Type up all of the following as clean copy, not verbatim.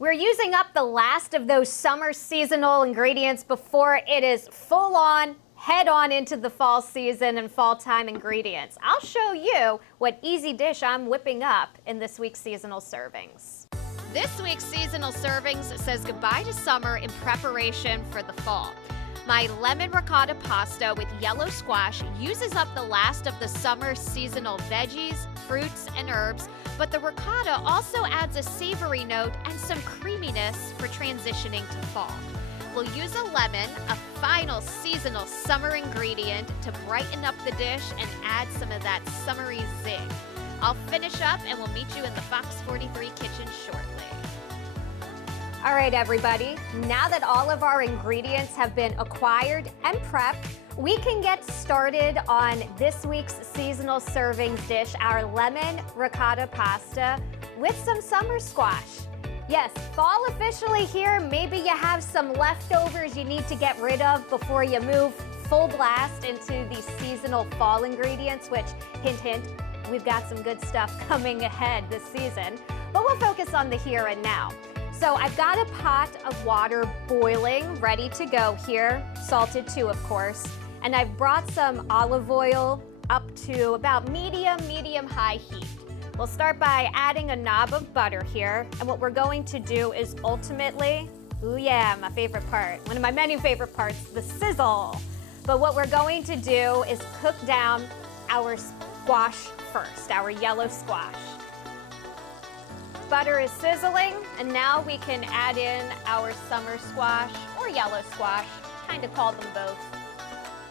We're using up the last of those summer seasonal ingredients before it is full on, head on into the fall season and fall time ingredients. I'll show you what easy dish I'm whipping up in this week's seasonal servings. This week's seasonal servings says goodbye to summer in preparation for the fall. My lemon ricotta pasta with yellow squash uses up the last of the summer seasonal veggies, fruits, and herbs, but the ricotta also adds a savory note and some creaminess for transitioning to fall. We'll use a lemon, a final seasonal summer ingredient, to brighten up the dish and add some of that summery zing. I'll finish up and we'll meet you in the Fox 43 kitchen shortly. All right, everybody, now that all of our ingredients have been acquired and prepped, we can get started on this week's seasonal servings dish, our lemon ricotta pasta with some summer squash. Yes, fall officially here. Maybe you have some leftovers you need to get rid of before you move full blast into the seasonal fall ingredients, which, hint, hint, we've got some good stuff coming ahead this season. But we'll focus on the here and now. So I've got a pot of water boiling, ready to go here, salted too, of course. And I've brought some olive oil up to about medium-high heat. We'll start by adding a knob of butter here. And what we're going to do is ultimately, ooh yeah, my favorite part, one of my many favorite parts, the sizzle. But what we're going to do is cook down our squash first, our yellow squash. Butter is sizzling, and now we can add in our summer squash or yellow squash, kind of call them both.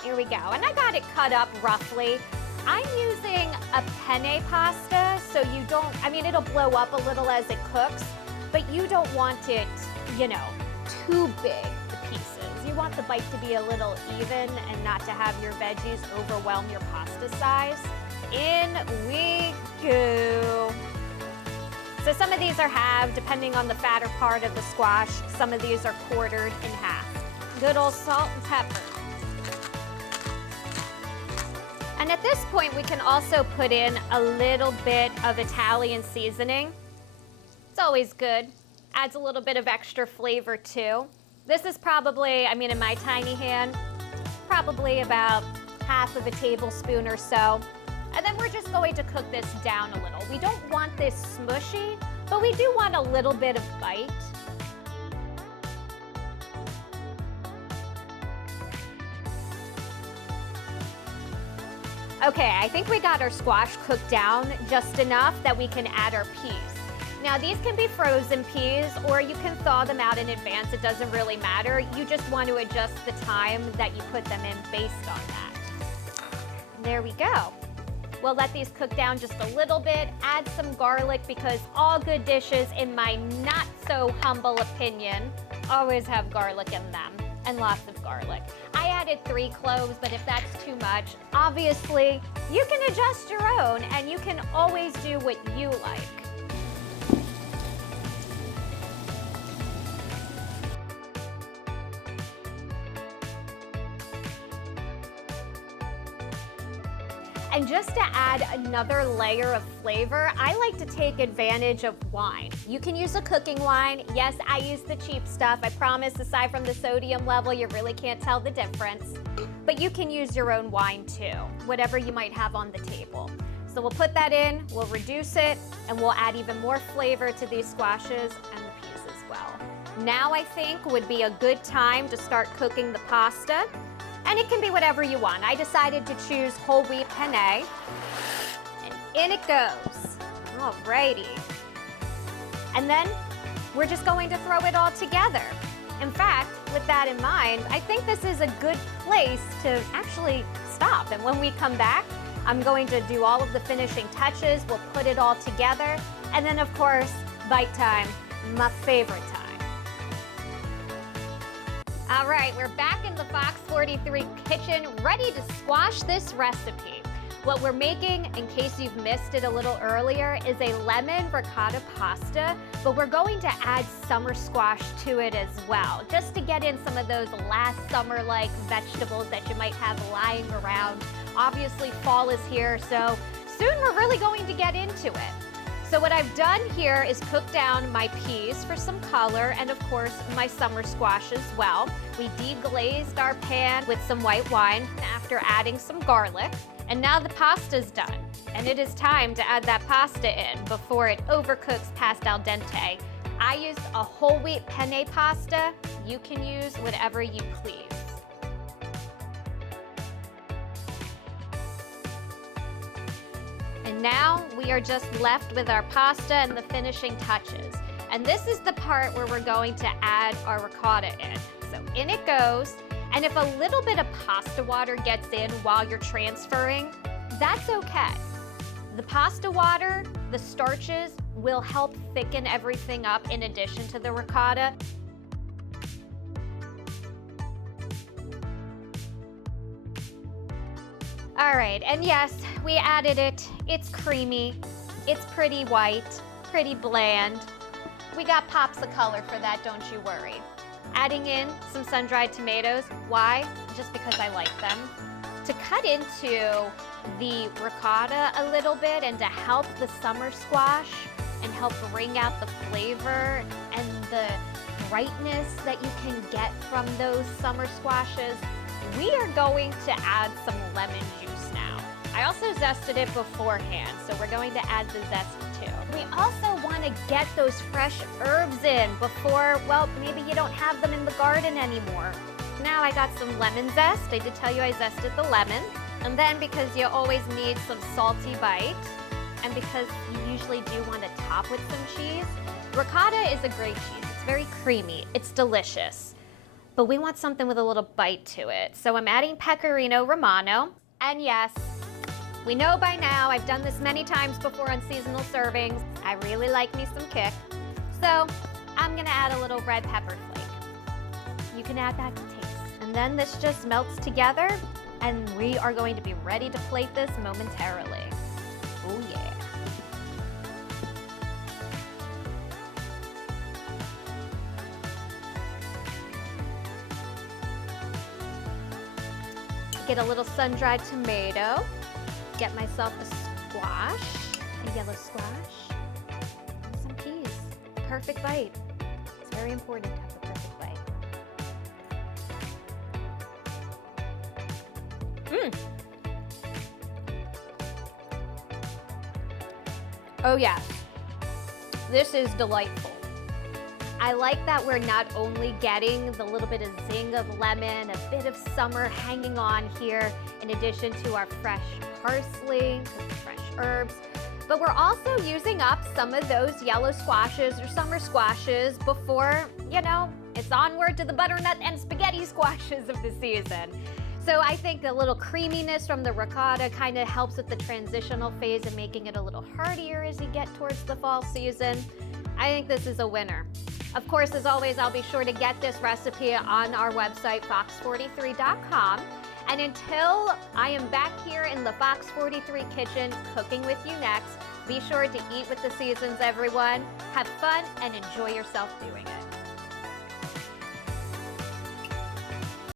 Here we go, and I got it cut up roughly. I'm using a penne pasta, so you don't, I mean, it'll blow up a little as it cooks, but you don't want it, you know, too big, the pieces. You want the bite to be a little even and not to have your veggies overwhelm your pasta size. In we go. So some of these are halved, depending on the fatter part of the squash. Some of these are quartered in half. Good old salt and pepper. And at this point, we can also put in a little bit of Italian seasoning. It's always good. Adds a little bit of extra flavor too. This is probably, I mean, in my tiny hand, probably about half of a tablespoon or so. And then we're just going to cook this down a little. We don't want this smushy, but we do want a little bit of bite. Okay, I think we got our squash cooked down just enough that we can add our peas. Now these can be frozen peas or you can thaw them out in advance. It doesn't really matter. You just want to adjust the time that you put them in based on that. There we go. We'll let these cook down just a little bit, add some garlic because all good dishes, in my not so humble opinion, always have garlic in them, and lots of garlic. I added 3 cloves, but if that's too much, obviously you can adjust your own and you can always do what you like. And just to add another layer of flavor, I like to take advantage of wine. You can use a cooking wine. Yes, I use the cheap stuff. I promise, aside from the sodium level, you really can't tell the difference. But you can use your own wine too, whatever you might have on the table. So we'll put that in, we'll reduce it, and we'll add even more flavor to these squashes and the peas as well. Now I think would be a good time to start cooking the pasta. And it can be whatever you want. I decided to choose whole wheat penne, and in it goes. Alrighty. And then we're just going to throw it all together. In fact, with that in mind, I think this is a good place to actually stop. And when we come back, I'm going to do all of the finishing touches. We'll put it all together. And then, of course, bite time, my favorite time. All right, we're back in the Fox 43 kitchen, ready to squash this recipe. What we're making, in case you've missed it a little earlier, is a lemon ricotta pasta, but we're going to add summer squash to it as well, just to get in some of those last summer-like vegetables that you might have lying around. Obviously, fall is here, so soon we're really going to get into it. So what I've done here is cook down my peas for some color and of course my summer squash as well. We deglazed our pan with some white wine after adding some garlic. And now the pasta's done. And it is time to add that pasta in before it overcooks past al dente. I used a whole wheat penne pasta. You can use whatever you please. And now we are just left with our pasta and the finishing touches. And this is the part where we're going to add our ricotta in. So in it goes. And if a little bit of pasta water gets in while you're transferring, that's okay. The pasta water, the starches, will help thicken everything up in addition to the ricotta. All right, and yes, we added it. It's creamy, it's pretty white, pretty bland. We got pops of color for that, don't you worry. Adding in some sun-dried tomatoes. Why? Just because I like them. To cut into the ricotta a little bit and to help the summer squash and help bring out the flavor and the brightness that you can get from those summer squashes, we are going to add some lemon juice now. I also zested it beforehand, so we're going to add the zest too. We also want to get those fresh herbs in before, well, maybe you don't have them in the garden anymore. Now I got some lemon zest. I did tell you I zested the lemon. And then because you always need some salty bite, and because you usually do want to top with some cheese, ricotta is a great cheese. It's very creamy. It's delicious. But we want something with a little bite to it. So I'm adding Pecorino Romano. And yes, we know by now, I've done this many times before on seasonal servings. I really like me some kick. So I'm gonna add a little red pepper flake. You can add that to taste. And then this just melts together and we are going to be ready to plate this momentarily. Oh yeah. Get a little sun-dried tomato. Get myself a squash, a yellow squash, and some peas. Perfect bite. It's very important to have the perfect bite. Oh yes, this is delightful. I like that we're not only getting the little bit of zing of lemon, a bit of summer hanging on here, in addition to our fresh parsley, fresh herbs, but we're also using up some of those yellow squashes or summer squashes before, you know, it's onward to the butternut and spaghetti squashes of the season. So I think the little creaminess from the ricotta kind of helps with the transitional phase and making it a little heartier as you get towards the fall season. I think this is a winner. Of course, as always, I'll be sure to get this recipe on our website, fox43.com. And until I am back here in the Fox 43 kitchen cooking with you next, be sure to eat with the seasons, everyone. Have fun and enjoy yourself doing it.